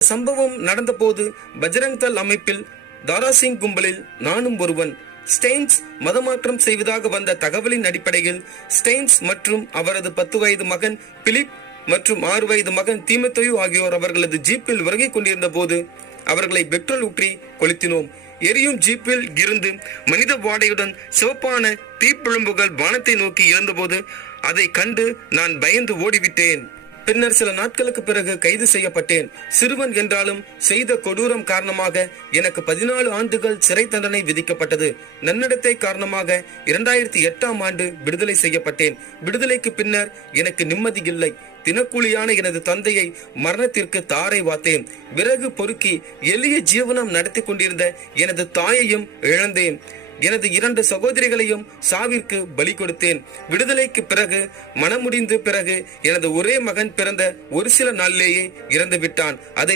சம்பவம் நடந்தபோது பஜ்ரங் தள் அமைப்பில் தாராசிங் கும்பலில் நானும் ஒருவன். ஸ்டெயின்ஸ் மதமாற்றம் செய்வதாக வந்த தகவலின் அடிப்படையில் ஸ்டெயின்ஸ் மற்றும் அவரது 10 வயது மகன் பிலிப் மற்றும் 6 வயது மகன் தீமத்தேயு ஆகியோர் அவர்களது ஜீப்பில் உறங்கிக் கொண்டிருந்த போது அவர்களை பெட்ரோல் ஊற்றி கொளுத்தினோம். எரியும் ஜீப்பில் இருந்து மனித வாடையுடன் சிவப்பான தீப்பிழம்புகள் வானத்தை நோக்கி எழுந்தபோது அதை கண்டு நான் பயந்து ஓடிவிட்டேன். பின்னர் சில நாட்களுக்கு பிறகு கைது செய்யப்பட்டேன். சிறுவன் என்றாலும் செய்த கொடூரம் காரணமாக எனக்கு 14 ஆண்டுகள் சிறை தண்டனை விதிக்கப்பட்டது. நன்னடத்தை காரணமாக 2008ஆம் ஆண்டு விடுதலை செய்யப்பட்டேன். விடுதலைக்கு பின்னர் எனக்கு நிம்மதி இல்லை. தினக்கூலியான எனது தந்தையை மரணத்திற்கு தாரை வாத்தேன். விறகு பொறுக்கி எளிய ஜீவனம் நடத்தி கொண்டிருந்த எனது தாயையும் இழந்தேன். எனது 2 சகோதரிகளையும் சாவிற்கு பலி கொடுத்தேன். விடுதலைக்கு பிறகு மனமுடிந்த பிறகு எனது ஒரே மகன் பிறந்த ஒரு சில நாளிலேயே இறந்து விட்டான். அதை